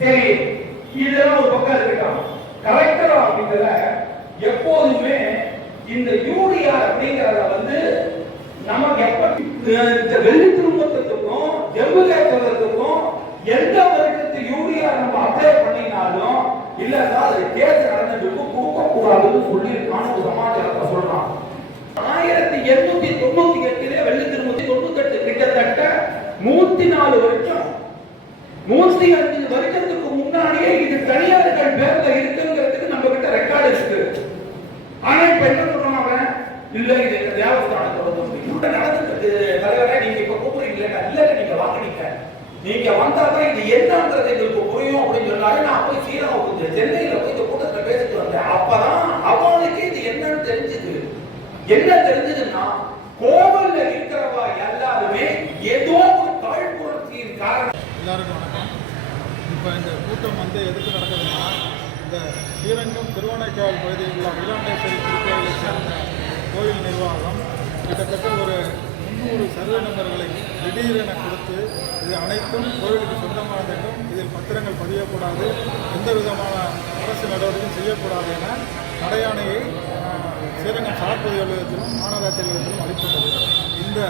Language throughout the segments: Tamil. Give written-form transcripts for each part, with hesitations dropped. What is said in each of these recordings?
சரி, இதெல்லாம் ஒரு பக்கம் இருக்கட்டும். கலெக்டர் ஆபீஸ்ல எப்போதுமே இந்த யூடிஆர் அப்படிங்கறத வந்து நமக்கு எப்ப இந்த வெள்ளி திரும்பத்துக்கும் ஜெம்பு கேட்கறதுக்கும் எந்த வருடத்து யூடிஆர் நம்ம அப்ளை பண்ணினாலும் இல்லன்னா அது கேஸ் நடந்ததுக்கு கொடுக்க கூடாதுன்னு சொல்லி காணும் சமாச்சாரத்தை சொல்றான். 1898 வெள்ளி திரும்பத்தி 98 கிட்டத்தட்ட 104 வருஷம் 105 வருஷத்துக்கு முன்னாடியே இது தனியார்கள் பேர்ல இருக்குங்கிறதுக்கு நம்ம கிட்ட ரெக்கார்டு இருக்கு. ஆனா இப்ப என்ன சொல்றான் அவன், இல்ல இது தேவஸ்தானத்தோட நடந்துட்டு தலைவரை நீங்க இப்ப கூப்பிடுறீங்களா? இல்ல நீங்க வாங்கினீங்க, நீங்க வந்தாதான் இது என்னன்றது எங்களுக்கு புரியும் அப்படின்னு சொன்னாரு. நான் போய் சீனாவுக்கு சென்னையில போய் இந்த கூட்டத்துல பேசிட்டு வந்தேன். அப்பதான் அவனுக்கு இது என்னன்னு தெரிஞ்சது. என்ன தெரிஞ்சதுன்னா, கோவில்ல இருக்கிறவா எல்லாருமே ஏதோ ஒரு தாழ்ப்புணர்ச்சியின் காரணம். எல்லாருக்கும் வணக்கம். இப்போ இந்த கூட்டம் எதுக்கு நடக்குதுன்னா, இந்த ஸ்ரீரங்கம் திருவானைக்காவல் பகுதியில் உள்ள அகிலாண்டேஸ்வரி திருக்கோயிலை சேர்ந்த கோயில் நிர்வாகம் கிட்டத்தட்ட ஒரு 300 சர்வே நம்பர்களை திடீரென கொடுத்து இது அனைத்தும் கோயிலுக்கு சொந்தமானது என்றும் இதில் பத்திரங்கள் பதியக்கூடாது, எந்த விதமான அரசு நடவடிக்கையும் செய்யக்கூடாது என தடையாணையை ஸ்ரீரங்கம் சார்பதி அலுவலகத்திலும் மாநகராட்சி அலுவலகத்திலும் அளித்துள்ளது. இந்த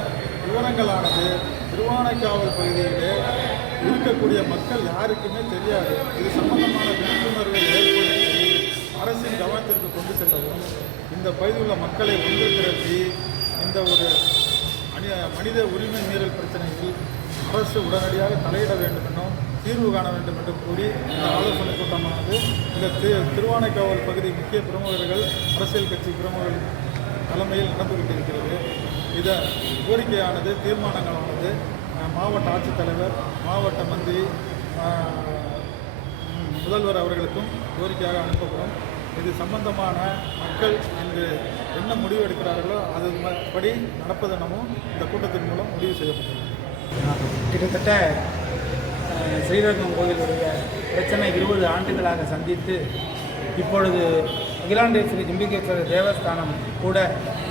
விவரங்களானது திருவானைக்காவல் பகுதியிலே இருக்கக்கூடிய மக்கள் யாருக்குமே தெரியாது. இது சம்பந்தமான விழிப்புணர்வை ஏற்படுத்தி அரசின் கவனத்திற்கு கொண்டு செல்லவும், இந்த பகுதியில் உள்ள மக்களை ஒன்று திரட்டி இந்த ஒரு மனித உரிமை மீறல் பிரச்சனையில் அரசு உடனடியாக தலையிட வேண்டும் என்றும் தீர்வு காண வேண்டும் என்று கூறி இந்த ஆலோசனை கூட்டமானது இந்த திருவானைக்காவல் பகுதி முக்கிய பிரமுகர்கள், அரசியல் கட்சி பிரமுகர்கள் தலைமையில் நடந்து கொண்டிருக்கிறது. இதை கோரிக்கையானது, தீர்மானங்களானது மாவட்ட ஆட்சித்தலைவர், மாவட்ட மந்திரி, முதல்வர் அவர்களுக்கும் கோரிக்கையாக அனுப்பப்படும். இது சம்பந்தமான மக்கள் இன்று என்ன முடிவு எடுக்கிறார்களோ அது படி நடப்பதெனவும் இந்த கூட்டத்தின் மூலம் முடிவு செய்யப்பட்டது. கிட்டத்தட்ட ஸ்ரீரங்கம் கோயிலுடைய பிரச்சனை 20 ஆண்டுகளாக சந்தித்து இப்பொழுது அகிலாண்டேஸ்வரி ஜம்புகேஸ்வரர் தேவஸ்தானம் கூட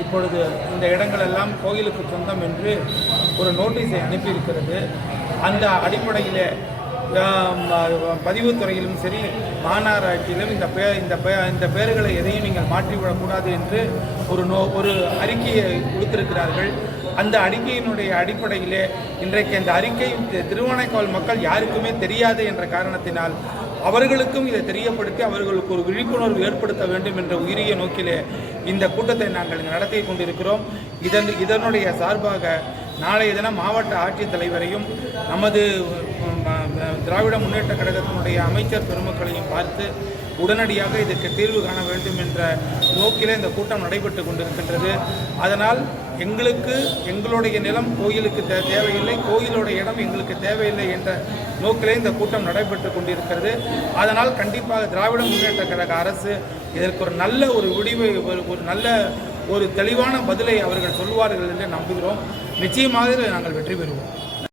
இப்பொழுது இந்த இடங்களெல்லாம் கோயிலுக்கு சொந்தம் என்று ஒரு நோட்டீஸை அனுப்பியிருக்கிறது. அந்த அடிப்படையில் பதிவுத்துறையிலும் சரி, மாநகராட்சியிலும் இந்த பெயர்களை எதையும் நீங்கள் மாற்றிவிடக்கூடாது என்று ஒரு அறிக்கையை கொடுத்திருக்கிறார்கள். அந்த அறிக்கையினுடைய அடிப்படையிலே இன்றைக்கு அந்த அறிக்கை திருவானைக்காவல் மக்கள் யாருக்குமே தெரியாது என்ற காரணத்தினால் அவர்களுக்கும் இதை தெரியப்படுத்தி அவர்களுக்கு ஒரு விழிப்புணர்வு ஏற்படுத்த வேண்டும் என்ற உயரிய நோக்கிலே இந்த கூட்டத்தை நாங்கள் நடத்தி கொண்டிருக்கிறோம். இதனுடைய சார்பாக நாளைய தினம் மாவட்ட ஆட்சித்தலைவரையும் நமது திராவிட முன்னேற்ற கழகத்தினுடைய அமைச்சர் பெருமக்களையும் பார்த்து உடனடியாக இதற்கு தீர்வு காண வேண்டும் என்ற நோக்கிலே இந்த கூட்டம் நடைபெற்று கொண்டிருக்கின்றது. அதனால் எங்களுடைய நிலம் கோயிலுக்கு தேவையில்லை, கோயிலுடைய இடம் எங்களுக்கு தேவையில்லை என்ற நோக்கிலே இந்த கூட்டம் நடைபெற்று கொண்டிருக்கிறது. அதனால் கண்டிப்பாக திராவிட முன்னேற்ற கழக அரசு இதற்கு ஒரு நல்ல ஒரு முடிவை, ஒரு தெளிவான பதிலை அவர்கள் சொல்வார்கள் என்று நம்புகிறோம். நிச்சயமாக நாங்கள் வெற்றி பெறுவோம்.